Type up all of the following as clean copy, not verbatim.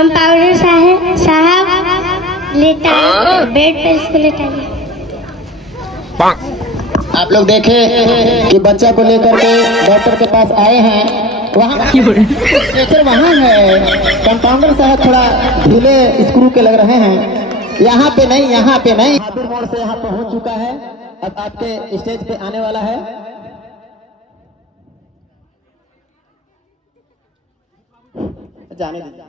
Compounder साहब लेटा bed पे इसको लेटाइए। आप लोग देखे कि बच्चा को लेकर के डॉक्टर के पास आए हैं, वहाँ स्ट्रेचर वहाँ है। कंपाउंडर साहब थोड़ा ढीले स्क्रू के लग रहे हैं। यहाँ पे नहीं, यहाँ पे नहीं। बहादुर मोड़ से यहाँ पहुँच चुका है, अब आपके स्टेज पे आने वाला है। जाने दीजिए।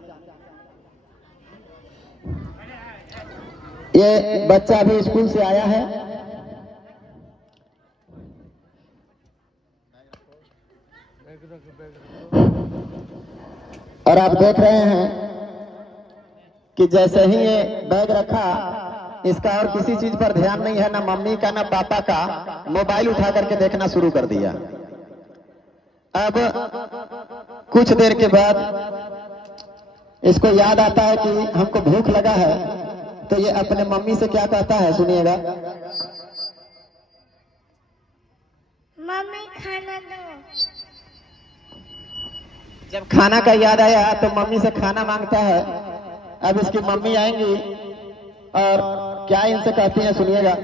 ये बच्चा अभी स्कूल से आया है। और आप देख रहे हैं कि जैसे ही ये बैग रखा, इसका और किसी चीज पर ध्यान नहीं है, ना मम्मी का ना पापा का। मोबाइल उठा करके देखना शुरू कर दिया। अब कुछ देर के बाद इसको याद आता है कि हमको भूख लगा है, तो ये अपने मम्मी से क्या कहता है, सुनिएगा। मम्मी खाना दो। जब खाना का याद आया तो मम्मी से खाना मांगता है। अब इसकी मम्मी आएंगी और क्या इनसे कहती हैं, सुनिएगा।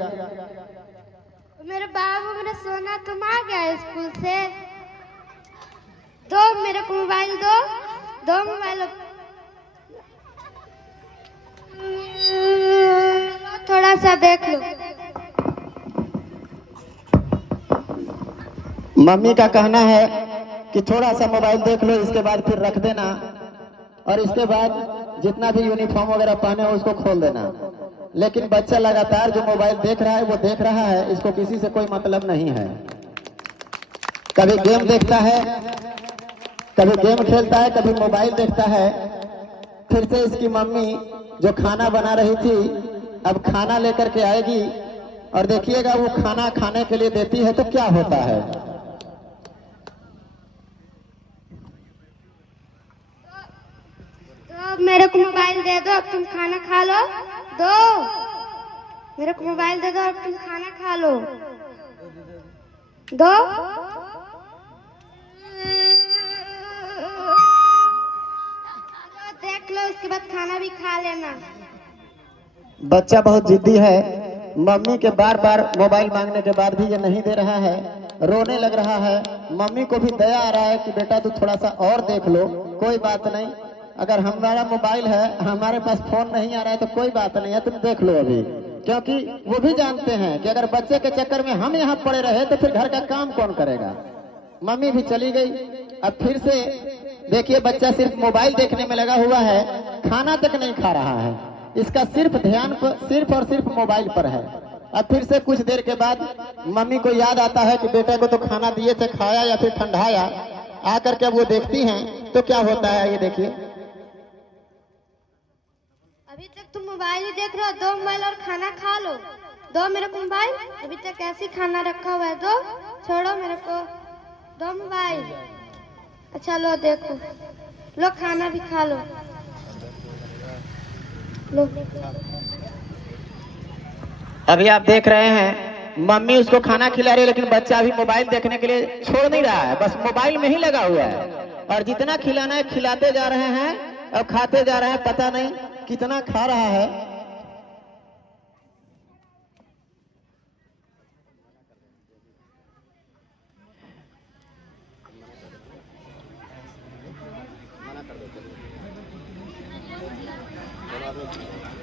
मेरे बाबू, मेरा सोना, तुम आ गया स्कूल से? दो मेरे को मोबाइल, दो मोबाइल। थोड़ा सा देख लो। मम्मी का कहना है कि थोड़ा सा मोबाइल देख लो, इसके बाद फिर रख देना, और इसके बाद जितना भी यूनिफॉर्म वगैरह पहने हो उसको खोल देना। लेकिन बच्चा लगातार जो मोबाइल देख रहा है वो देख रहा है, इसको किसी से कोई मतलब नहीं है। कभी गेम देखता है, कभी गेम खेलता है, कभी मोबाइल देखता है। फिर से इसकी मम्मी जो खाना बना रही थी, अब खाना लेकर के आएगी, और देखिएगा वो खाना खाने के लिए देती है तो क्या होता है। तो मेरे को मोबाइल दे दो, अब तुम खाना खा लो। दो मेरे को मोबाइल दे दो, अब तुम खाना खा लो। दो। देख लो, उसके बाद खाना भी खा लेना। बच्चा बहुत जिद्दी है। मम्मी के बार बार मोबाइल मांगने के बाद भी ये नहीं दे रहा है, रोने लग रहा है। मम्मी को भी दया आ रहा है कि बेटा तू थोड़ा सा और देख लो, कोई बात नहीं, अगर हमारा मोबाइल है, हमारे पास फोन नहीं आ रहा है तो कोई बात नहीं है, तुम देख लो अभी। क्योंकि वो भी जानते हैं कि अगर बच्चे के चक्कर में हम यहाँ पड़े रहे तो फिर घर का काम कौन करेगा। मम्मी भी चली गई। अब फिर से देखिए, बच्चा सिर्फ मोबाइल देखने में लगा हुआ है, खाना तक नहीं खा रहा है। इसका सिर्फ ध्यान सिर्फ और सिर्फ मोबाइल पर है। अब फिर से कुछ देर के बाद मम्मी को याद आता है कि बेटे को तो खाना दिए थे, खाया या फिर ठंडाया। आकर के अब वो देखती हैं तो क्या होता है, ये देखिए। अभी तक तुम मोबाइल ही देख रहे हो, दो मोबाइल और खाना खा लो। दो मेरे को मोबाइल, अभी तक ऐसे खाना रखा हुआ है। दो, छोड़ो मेरे को, दो मोबाइल। अच्छा लो, देखो लो, खाना भी खा लो। लो। अभी आप देख रहे हैं मम्मी उसको खाना खिला रही है, लेकिन बच्चा अभी मोबाइल देखने के लिए छोड़ नहीं रहा है, बस मोबाइल में ही लगा हुआ है। और जितना खिलाना है खिलाते जा रहे हैं और खाते जा रहे हैं, पता नहीं कितना खा रहा है।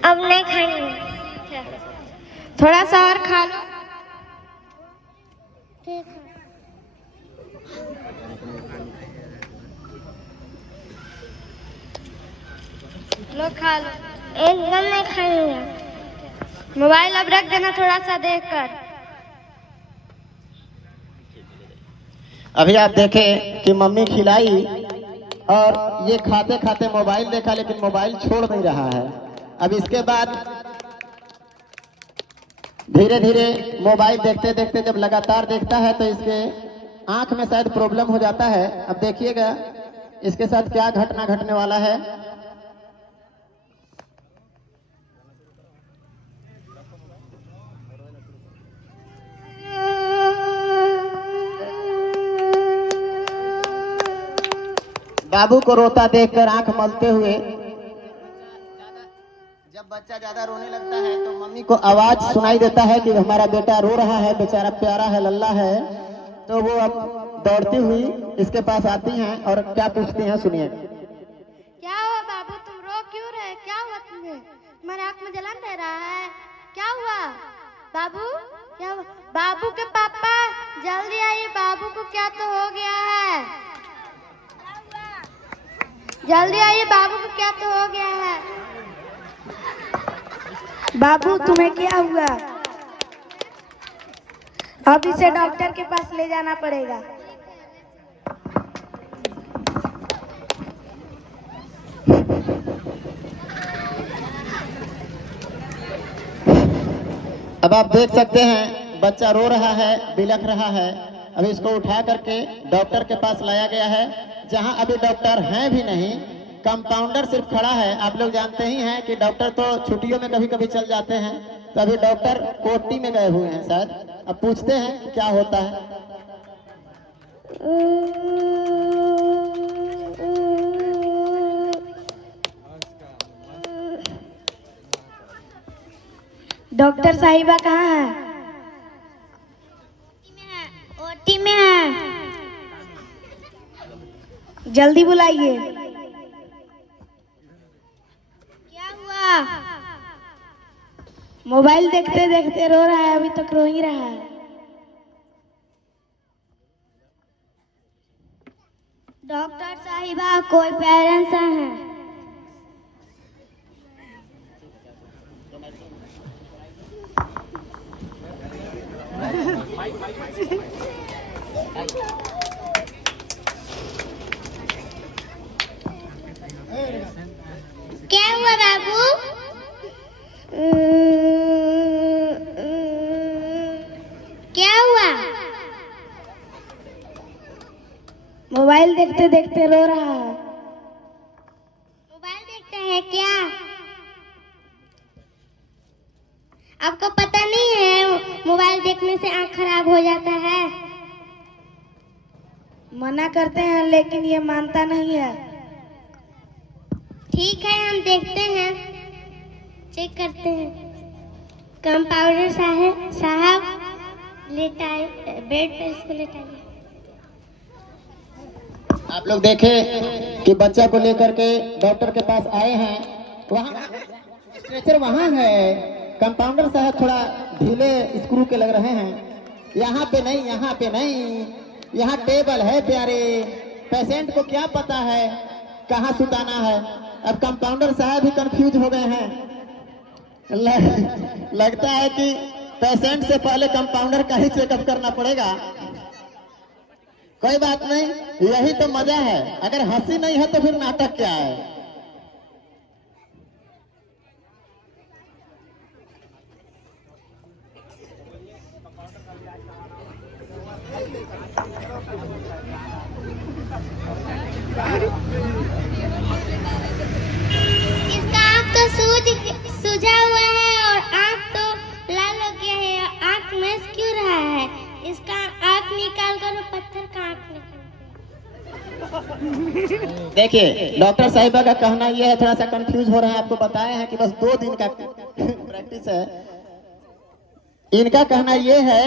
अब नहीं खाएंगे, थोड़ा सा और खा लो। ठीक है। लो, खा लो। एकदम नहीं खाएंगे। मोबाइल अब रख देना, थोड़ा सा देखकर। अभी आप देखें कि मम्मी खिलाई और ये खाते खाते मोबाइल देखा, लेकिन मोबाइल छोड़ नहीं रहा है। अब इसके बाद धीरे धीरे मोबाइल देखते देखते जब लगातार देखता है तो इसके आंख में शायद प्रॉब्लम हो जाता है। अब देखिएगा इसके साथ क्या घटना घटने वाला है। बाबू को रोता देखकर आंख मलते हुए जब बच्चा ज्यादा रोने लगता है तो मम्मी को आवाज सुनाई देता है कि हमारा बेटा रो रहा है, बेचारा प्यारा है, लल्ला है, तो वो अब दौड़ती हुई इसके पास आती हैं और क्या पूछती हैं, सुनिए। क्या हुआ बाबू, तुम रो क्यों रहे? क्या हुआ तुम्हें? तुम्हारे आँख में जलन दे रहा है? क्या हुआ बाबू? क्या हुआ? बाबू के पापा जल्दी आइए, बाबू को क्या तो हो गया है। जल्दी आइए, बाबू को क्या तो हो गया है। बाबू तुम्हें क्या हुआ? अब इसे डॉक्टर के पास ले जाना पड़ेगा। अब आप देख सकते हैं बच्चा रो रहा है, बिलख रहा है। अब इसको उठा करके डॉक्टर के पास लाया गया है, जहां अभी डॉक्टर हैं भी नहीं, कंपाउंडर सिर्फ खड़ा है। आप लोग जानते ही हैं कि डॉक्टर तो छुट्टियों में कभी कभी चल जाते हैं, तो अभी डॉक्टर कोटी में गए हुए हैं शायद। अब पूछते हैं कि क्या होता है। डॉक्टर साहिबा कहाँ है? ओटी में है। जल्दी बुलाइए। क्या हुआ? मोबाइल देखते देखते रो रहा है, अभी तक रो ही रहा है। डॉक्टर साहिबा, कोई पेरेंट्स हैं? क्या हुआ बाबू? क्या हुआ? मोबाइल देखते देखते रो रहा है। मोबाइल देखता है क्या? आपको पता नहीं है मोबाइल देखने से आँख खराब हो जाता है? मना करते हैं लेकिन ये मानता नहीं है। ठीक है, हम देखते हैं, चेक करते हैं। कंपाउंडर साहब लेटाए, बेड पे इसको लेटाइए। आप लोग देखें कि बच्चा को लेकर के डॉक्टर के पास आए हैं। वहाँ स्ट्रेचर वहाँ है, कंपाउंडर साहब थोड़ा ढीले स्क्रू के लग रहे हैं। यहाँ पे नहीं, यहाँ पे नहीं, यहाँ टेबल है प्यारे। पेशेंट को क्या पता है कहाँ सुताना है। अब कंपाउंडर साहब भी कंफ्यूज हो गए हैं। लगता है कि पेशेंट से पहले कंपाउंडर का ही चेकअप करना पड़ेगा। कोई बात नहीं, यही तो मजा है। अगर हंसी नहीं है तो फिर नाटक क्या है। इसका आँख तो सूजा हुआ है और आँख तो लाल हो गया है। आँख में क्यों रहा है? इसका आँख निकाल कर पत्थर का आँख निकाल। देखिए डॉक्टर साहिबा का कहना यह है, थोड़ा सा कंफ्यूज हो रहे हैं। आपको बताए हैं कि बस 2 दिन का प्रैक्टिस है। इनका कहना यह है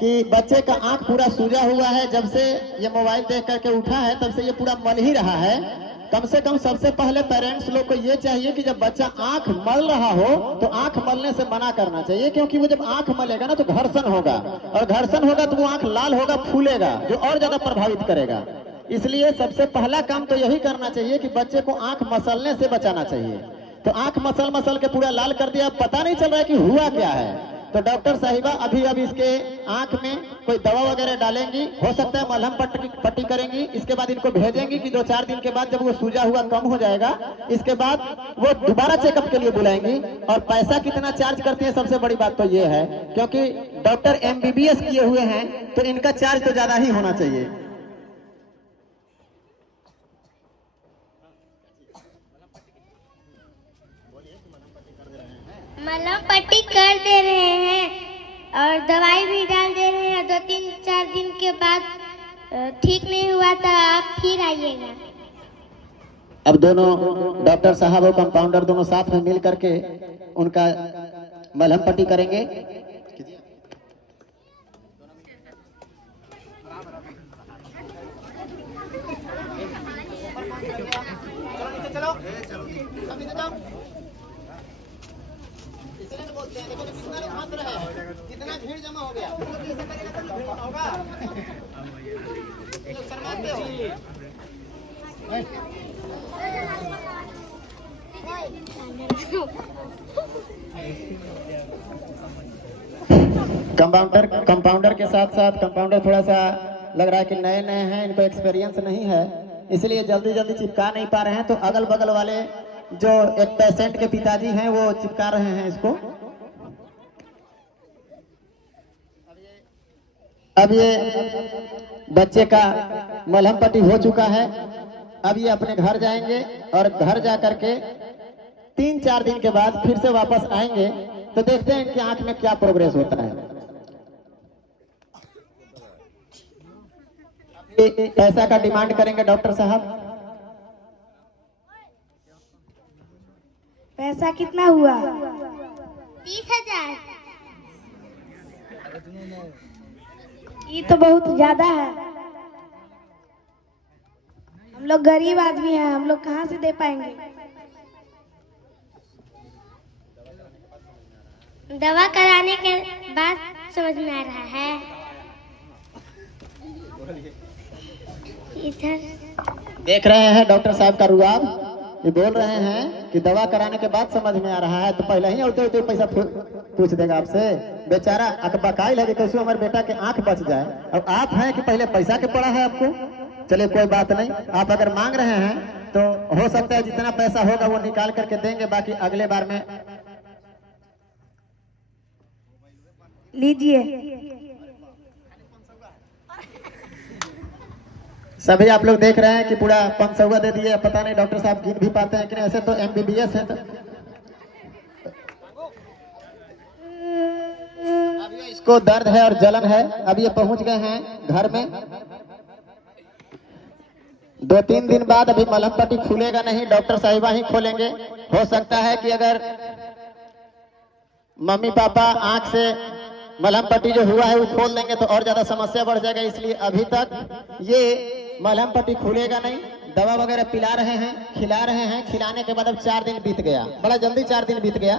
कि बच्चे का आंख पूरा सूजा हुआ है। जब से ये मोबाइल देख करके उठा है तब से ये पूरा मल ही रहा है। कम से कम सबसे पहले पेरेंट्स लोग को ये चाहिए कि जब बच्चा आंख मल रहा हो तो आंख मलने से मना करना चाहिए, क्योंकि वो जब आंख मलेगा ना तो घर्षण होगा, और घर्षण होगा तो वो आंख लाल होगा, फूलेगा, जो और ज्यादा प्रभावित करेगा। इसलिए सबसे पहला काम तो यही करना चाहिए कि बच्चे को आंख मसलने से बचाना चाहिए। तो आंख मसल के पूरा लाल कर दिया, पता नहीं चल रहा है कि हुआ क्या है। तो डॉक्टर साहिबा अभी इसके आंख में कोई दवा वगैरह डालेंगी, हो सकता है मलहम पट्टी करेंगी। इसके बाद इनको भेजेंगी कि 2-4 दिन के बाद जब वो सूजा हुआ कम हो जाएगा, इसके बाद वो दोबारा चेकअप के लिए बुलाएंगी। और पैसा कितना चार्ज करती है सबसे बड़ी बात तो ये है, क्योंकि डॉक्टर MBBS किए हुए हैं तो इनका चार्ज तो ज्यादा ही होना चाहिए। मलहम पट्टी कर दे रहे हैं और दवाई भी डाल दे रहे हैं। 2-3-4 दिन के बाद ठीक नहीं हुआ तो आप फिर आइएगा। अब दोनों डॉक्टर साहब और कंपाउंडर दोनों साथ में मिल करके उनका मलहम पट्टी करेंगे। कितना भीड़ जमा हो गया। कंपाउंडर के साथ साथ कंपाउंडर थोड़ा सा लग रहा है कि नए नए हैं, इनको एक्सपीरियंस नहीं है, इसलिए जल्दी जल्दी चिपका नहीं पा रहे हैं। तो अगल बगल वाले जो एक पेशेंट के पिताजी हैं वो चिपका रहे हैं इसको। अब ये बच्चे का मलहम पट्टी हो चुका है। अब ये अपने घर जाएंगे और घर जा करके 3-4 दिन के बाद फिर से वापस आएंगे तो देखते हैं कि आंख में क्या प्रोग्रेस होता है। पैसा का डिमांड करेंगे डॉक्टर साहब। पैसा कितना हुआ? 30,000। ये तो बहुत ज्यादा है। हम लोग गरीब आदमी हैं, हम लोग कहाँ से दे पाएंगे? दवा कराने के बाद समझ में आ रहा है। इधर देख रहे हैं डॉक्टर साहब का रुआब। ये बोल रहे हैं कि दवा कराने के बाद समझ में आ रहा है, तो पहले ही उड़ते उड़ते पैसा पूछ देगा आपसे। बेचारा अकबकाई लगे कैसे हमारे बेटा के आंख बच जाए। अब आप हैं कि पहले पैसा के पड़ा है आपको। चलिए कोई बात नहीं, आप अगर मांग रहे हैं तो हो सकता है जितना पैसा होगा वो निकाल करके देंगे, बाकी अगले बार में लीजिए। सभी आप लोग देख रहे हैं कि पूरा 500 दे दिए। पता नहीं डॉक्टर साहब गिन भी पाते हैं कि नहीं, ऐसे तो MBBS है। तो अब ये इसको दर्द है और जलन है। अब ये पहुंच गए हैं घर में। 2-3 दिन बाद अभी मलहम पट्टी खुलेगा नहीं, डॉक्टर साहिबा ही खोलेंगे। हो सकता है कि अगर मम्मी पापा आंख से मलहम पट्टी जो हुआ है वो खोल देंगे तो और ज्यादा समस्या बढ़ जाएगा, इसलिए अभी तक ये मलहम पट्टी खुलेगा नहीं। दवा वगैरह पिला रहे हैं, खिला रहे हैं। खिलाने के बाद अब 4 दिन बीत गया, बड़ा जल्दी 4 दिन बीत गया।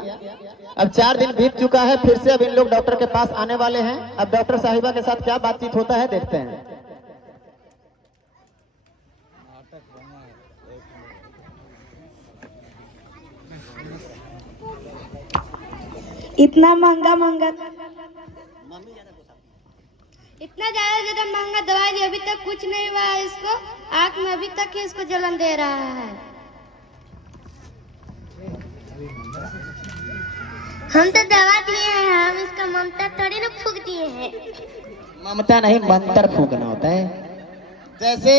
अब 4 दिन बीत चुका है, फिर से अब इन लोग डॉक्टर के पास आने वाले हैं। अब डॉक्टर साहिबा के साथ क्या बातचीत होता है देखते हैं। इतना महंगा महंगा इतना ज्यादा महंगा दवाई अभी तक कुछ नहीं हुआ है इसको। आंख में अभी तक ही इसको जलन दे रहा है। हम तो दवा दिए हैं, हम इसका ममता थोड़ी ना फूंक दिए हैं। ममता नहीं, मंत्र फूंकना होता है। जैसे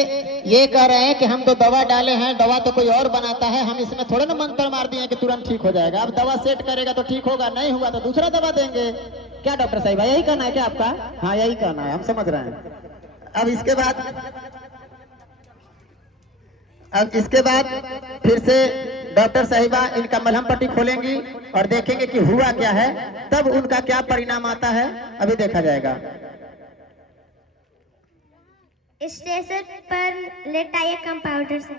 ये कह रहे हैं कि हम तो दवा डाले हैं, दवा तो कोई और बनाता है, हम इसमें थोड़े ना मंत्र मार दिए कि तुरंत ठीक हो जाएगा। अब दवा सेट करेगा तो ठीक होगा, नहीं हुआ तो दूसरा दवा देंगे। क्या डॉक्टर साहब यही कहना है क्या आपका? हाँ यही कहना है, हम समझ रहे हैं। अब इसके बाद फिर से डॉक्टर साहिबा इनका मलहम पट्टी खोलेंगी और देखेंगे कि हुआ क्या है, तब उनका क्या परिणाम आता है अभी देखा जाएगा। स्टेशन पर लेट आइए कंपाउंडर से।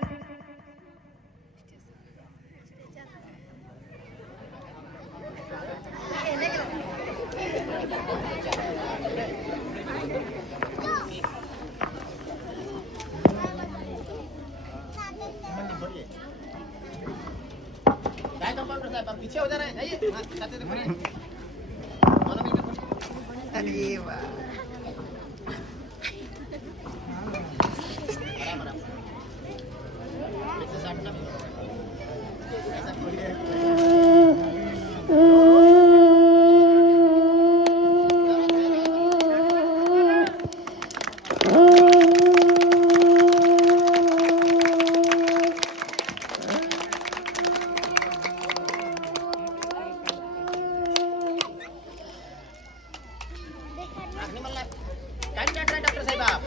कंपाउंडर साहब आप पीछे हो जा रहे हैं, जाइए। अरे वाह, डॉक्टर साहब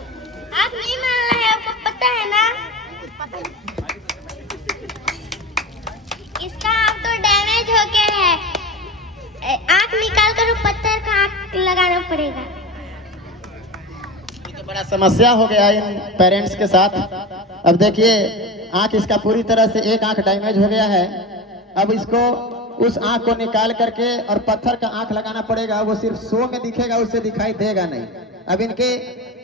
आप नहीं मान रहे हैं, आपको पता है ना। आँख लगाना पड़ेगा। ये तो बड़ा समस्या हो गया इन पेरेंट्स के साथ। अब देखिए आंख इसका पूरी तरह से एक आंख डैमेज हो गया है। अब इसको उस आंख को निकाल करके और पत्थर का आंख लगाना पड़ेगा। वो सिर्फ शो में दिखेगा, उससे दिखाई देगा नहीं। अब इनके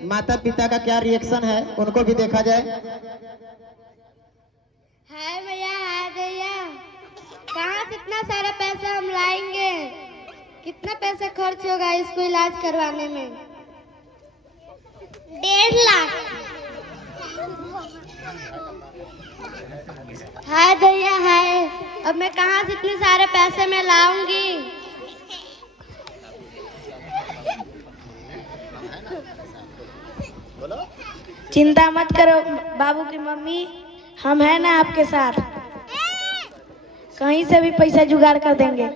माता पिता का क्या रिएक्शन है उनको भी देखा जाए। हाय भैया, हाय भैया, कहाँ से इतना सारा पैसा हम लाएंगे? कितना पैसा खर्च होगा इसको इलाज करवाने में? 1.5 लाख। हाय भैया हाय, अब मैं कहाँ से इतने सारे पैसे मैं लाऊंगी? चिंता मत करो बाबू की मम्मी, हम हैं ना आपके साथ। कहीं से भी पैसा जुगाड़ कर देंगे।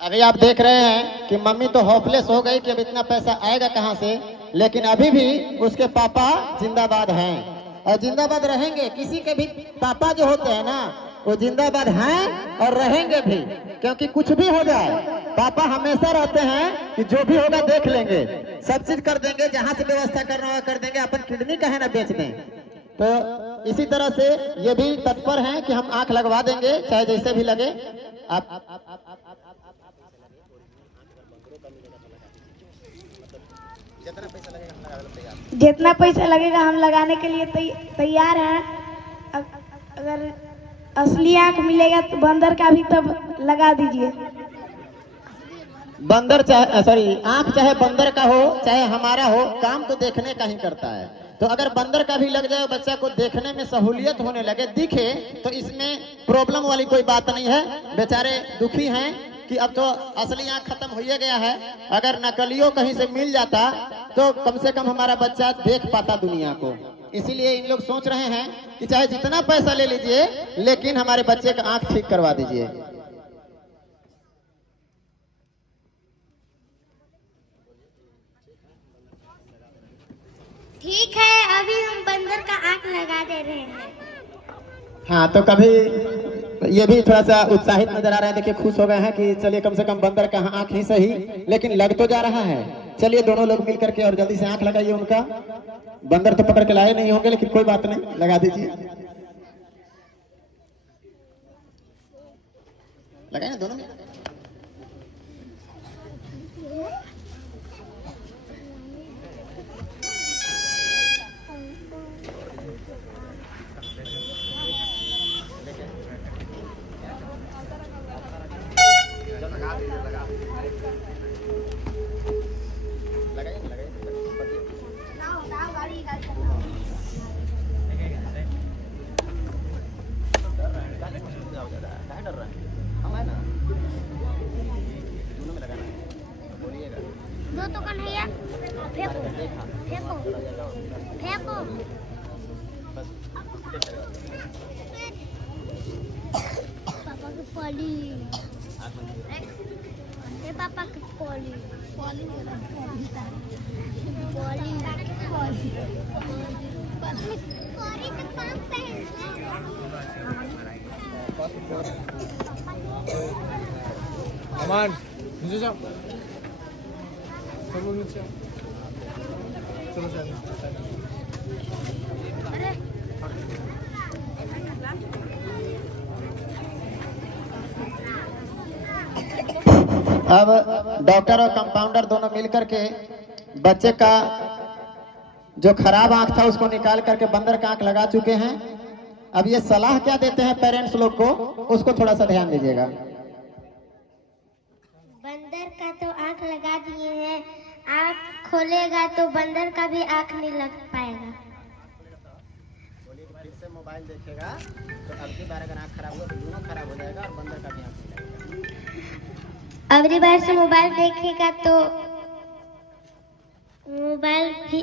अभी आप देख रहे हैं कि मम्मी तो होपलेस हो गई कि अब इतना पैसा आएगा कहाँ से, लेकिन अभी भी उसके पापा जिंदाबाद हैं और जिंदाबाद रहेंगे। किसी के भी पापा जो होते हैं ना वो जिंदाबाद हैं और रहेंगे भी, क्योंकि कुछ भी हो जाए पापा हमेशा रहते हैं कि जो भी होगा देख लेंगे, सब चीज कर देंगे, जहाँ से व्यवस्था करना होगा कर देंगे, अपन किडनी का है ना बेच दें। तो इसी तरह से ये भी तत्पर हैं कि हम आंख लगवा देंगे चाहे जैसे भी लगे। आप जितना पैसा लगेगा हम लगाने के लिए तैयार हैं। अगर असली आंख मिलेगा तो बंदर का भी तब लगा दीजिए। बंदर चाहे सॉरी आंख चाहे बंदर का हो चाहे हमारा हो, काम तो देखने का ही करता है। तो अगर बंदर का भी लग जाए, बच्चा को देखने में सहूलियत होने लगे, दिखे, तो इसमें प्रॉब्लम वाली कोई बात नहीं है। बेचारे दुखी हैं कि अब तो असली आंख खत्म हो ही गया है। अगर नकलियों कहीं से मिल जाता तो कम से कम हमारा बच्चा देख पाता दुनिया को। इसीलिए इन लोग सोच रहे हैं कि चाहे जितना पैसा ले लीजिए लेकिन हमारे बच्चे का आंख ठीक करवा दीजिए। ठीक है, अभी हम बंदर का आँख लगा दे रहे हैं। हाँ, तो कभी ये भी थोड़ा सा उत्साहित नजर आ रहा है। देखिए खुश हो गए हैं कि चलिए कम से कम बंदर का आंख ही सही, लेकिन लग तो जा रहा है। चलिए दोनों लोग मिल करके और जल्दी से आंख लगाइए उनका। बंदर तो पकड़ के लाए नहीं होंगे, लेकिन कोई बात नहीं, लगा दीजिए। लगाए ना दोनों में। दो तो कन्हैया, फेंको फेंको फेंको। पापा की पॉली, पापा की पॉली पॉली अमान नीचे जाओ, सब लोग नीचे आओ। चलो अब डॉक्टर और कंपाउंडर दोनों मिलकर के बच्चे का जो खराब आंख था उसको निकाल करके बंदर का आंख लगा चुके हैं। अब ये सलाह क्या देते हैं पेरेंट्स लोग को, उसको थोड़ा सा ध्यान दीजिएगा। बंदर का तो आँख लगा दिए हैं, आँख खोलेगा तो बंदर का भी आँख नहीं लग पाएगा। फिर से मोबाइल देखेगा तो अब की बार अगर आँख खराब हुआ तो दोनों खराब हो जाएगा और बंदर का भी आँख नहीं लगेगा। अगली बार से मोबाइल देखेगा तो मोबाइल भी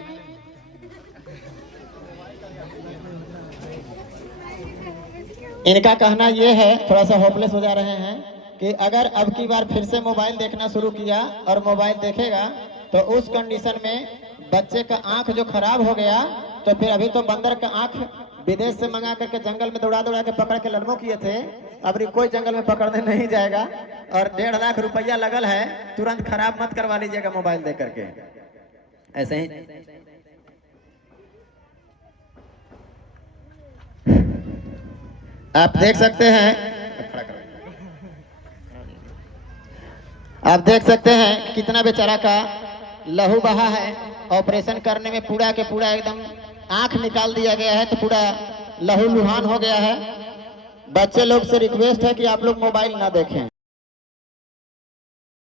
इनका कहना ये है, थोड़ा सा होपलेस हो जा रहे हैं, कि अगर अब की बार फिर से मोबाइल देखना शुरू किया और मोबाइल देखेगा तो उस कंडीशन में बच्चे का आंख जो खराब हो गया तो फिर अभी तो बंदर का आंख विदेश से मंगा करके जंगल में दौड़ा दौड़ा के पकड़ के लड़मो किए थे। अब कोई जंगल में पकड़ने नहीं जाएगा। और 1.5 लाख रुपया लगल है, तुरंत खराब मत करवा लीजिएगा मोबाइल दे करके। ऐसे ही आप देख सकते हैं, आप देख सकते हैं कितना बेचारा का लहू बहा है। ऑपरेशन करने में पूरा के पूरा एकदम आंख निकाल दिया गया है, तो पूरा लहू लुहान हो गया है। बच्चे लोग से रिक्वेस्ट है कि आप लोग मोबाइल ना देखें।